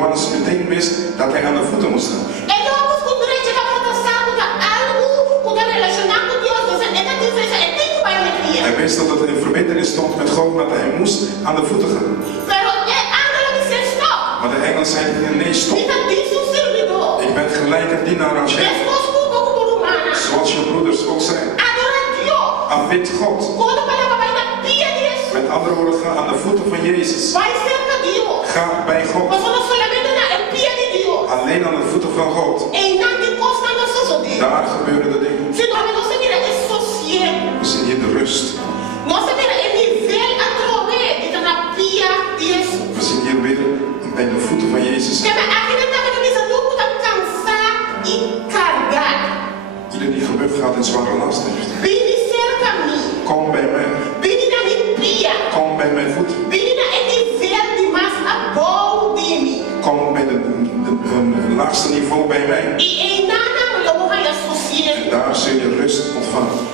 Johannes meteen wist dat hij aan de voeten moest staan. Hij wist dat het in verbindenis stond met God, maar hij moest aan de voeten gaan. Maar de engel zei, nee, stop. Ik ben gelijk een dienaar als jij. Zoals je broeders ook zijn. Aanbid God. Met andere woorden, ga aan de voeten van Jezus. Ga bij God. Alleen aan de voeten van God. Daar gebeuren de dingen. We zien hier de rust. We zien hier weer bij de voeten van Jezus. Ieder die gebukt gaat in zware last heeft. Kom bij mij. Kom bij mijn voeten. Kom bij het laagste niveau bij mij. En daar zul je rust ontvangen.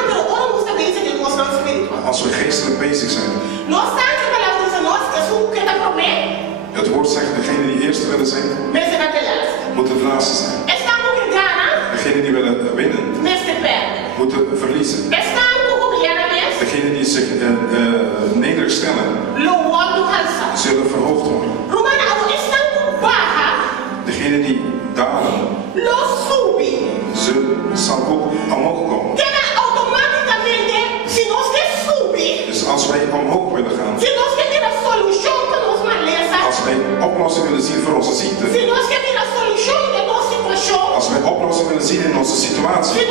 Als we geestelijk bezig zijn. Het woord zegt, degene die eerste willen zijn, moet het laatste zijn. Degene die willen winnen, moeten verliezen. Degene die zich nederig stellen, zullen verhoogd worden. Degene die dalen, zal ook omhoog komen. Dus als wij omhoog willen gaan, als wij oplossing willen zien voor onze ziekte, als wij oplossing willen zien in onze situatie,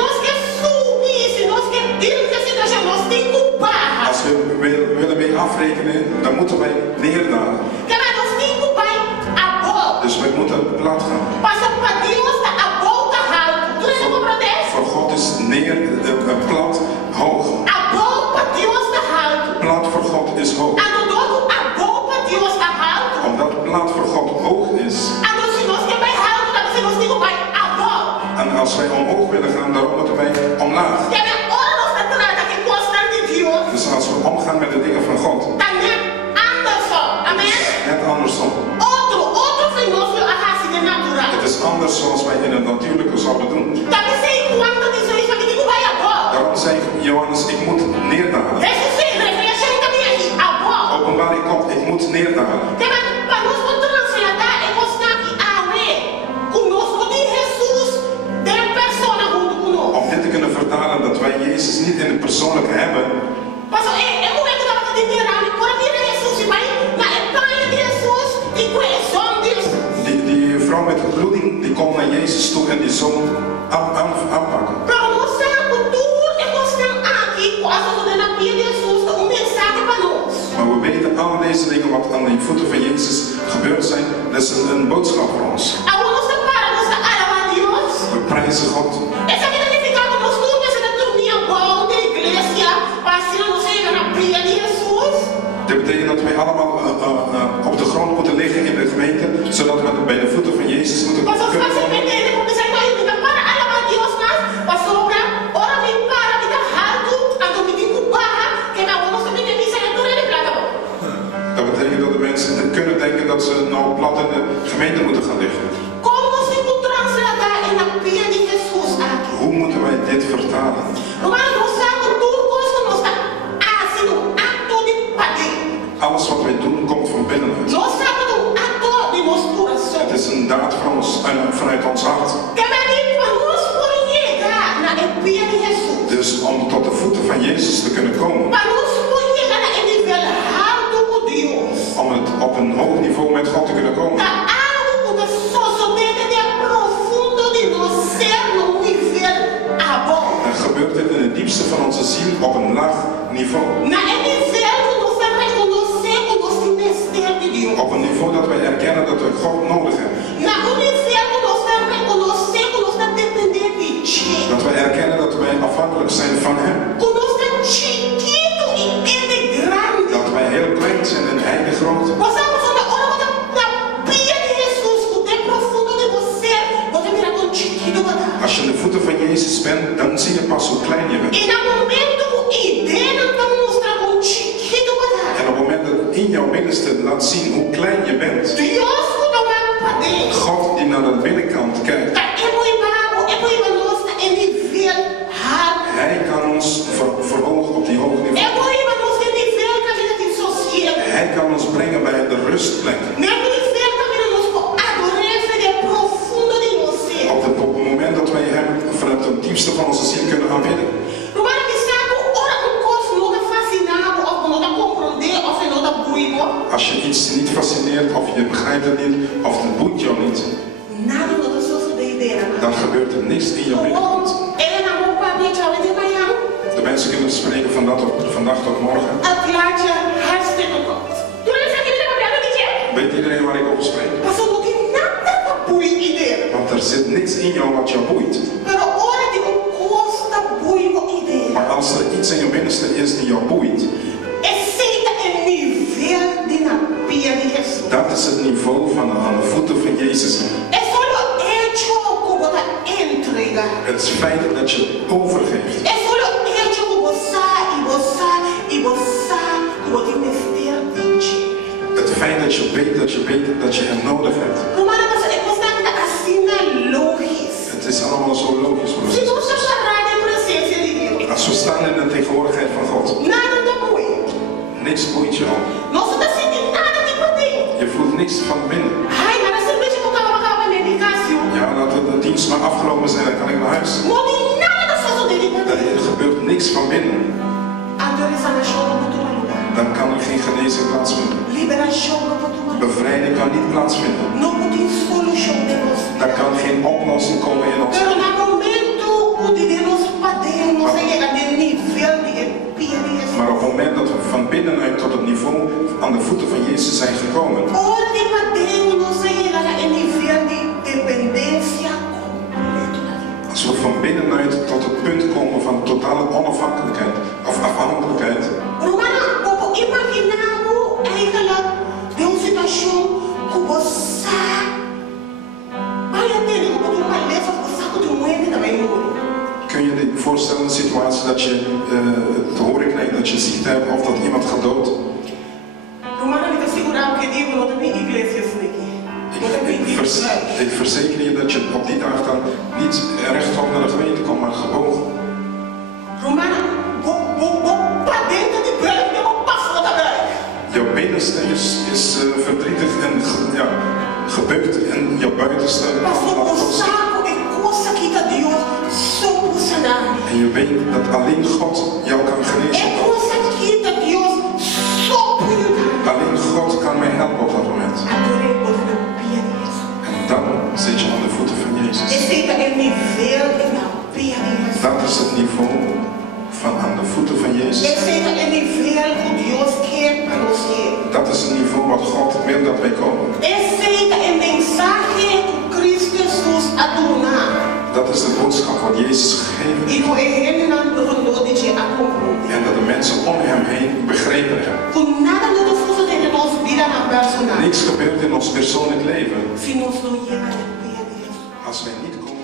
als we willen mee afrekenen, dan moeten wij neerdalen. Dus wij moeten plat gaan. Voor God is plat hoog. Plat voor God is hoog. Omdat plat voor God hoog is. En als wij omhoog willen gaan, dan moeten wij omlaag. Dus als we omgaan met de dingen van God, net andersom. Het is anders zoals wij in het natuurlijke zouden doen. Daarom zei Johannes, ik moet neerdalen. Openbaring komt, ik moet neerdalen. Om dit te kunnen vertalen dat wij Jezus niet in het persoonlijke hebben. Die vrouw met de bloeding, die komt naar Jezus toe en die zoon aanpakken. Maar we weten al deze dingen wat aan de voeten van Jezus gebeurd zijn. Dat is een boodschap voor ons. We prijzen God. Dat betekent dat wij allemaal op de grond moeten liggen in de gemeente, zodat we bij de voeten van Jezus moeten kunnen komen. Dat betekent dat de mensen kunnen denken dat ze nou plat in de gemeente moeten gaan liggen. Hoe moeten wij dit vertalen? Alles wat wij doen komt van binnenuit. Het is een daad van ons, vanuit ons hart. Dus om tot de voeten van Jezus te kunnen komen. Om het op een hoog niveau met God te kunnen komen. Dan gebeurt dit in het diepste van onze ziel op een laag niveau. Op een niveau dat wij erkennen dat we God nodig hebben. Dat wij erkennen dat wij afhankelijk zijn van Hem. Dat wij heel klein zijn en Hij de grote. Als je in de voeten van Jezus bent, dan zie je pas hoe klein je bent. En op het moment dat in jouw binnenste laat zien hoe klein je bent, God die naar de binnenkant kijkt. Hij kan ons verhogen op die hoge niveau. Hij kan ons brengen bij de rustplek. Op het moment dat wij hem vanuit het diepste van onze ziel kunnen aanbidden. Als je iets niet fascineert of je begrijpt het niet of het boeit jou niet, dan gebeurt er niks in je binnenkant. De mensen kunnen spreken vandaag tot morgen. Weet iedereen waar ik over spreek? Want er zit niks in jou wat jou boeit. Maar als er iets in je binnenste is die jou boeit, dat is het niveau van aan de voeten van Jezus. Het is feit dat je overgeeft. Het feit dat je weet dat je hem nodig hebt. Het is allemaal zo logisch. Als we staan in de tegenwoordigheid van God, niks boeit je al. Je voelt niks van binnen. Ja, laat de dienst maar afgelopen zijn, dan kan ik naar huis. Er gebeurt niks van binnen. Dan kan er geen genezing plaatsvinden. Bevrijding kan niet plaatsvinden. Er kan geen oplossing komen in ons. Maar op het moment dat we van binnenuit tot het niveau aan de voeten van Jezus zijn gekomen, als we van binnenuit tot het punt komen van totale onafhankelijkheid of afhankelijkheid, kun je je voorstellen een situatie dat je te horen krijgt dat je ziet hebt of dat iemand gedood? Ik verzeker je dat je op die dag dan niet rechtop naar de gemeente komt, maar gebogen. Je binnenste is verdrietig en gebukt en je buitenste en je weet dat alleen God jou kan genezen. Alleen God kan mij helpen op dat moment. En dan zit je aan de voeten van Jezus. Dat is het niveau van aan de voeten van Jezus. Dat is het niveau wat God wil dat wij komen. Dat is de boodschap wat Jezus gegeven heeft. En dat de mensen om hem heen begrepen hebben. Niks gebeurt in ons persoonlijk leven als wij niet komen.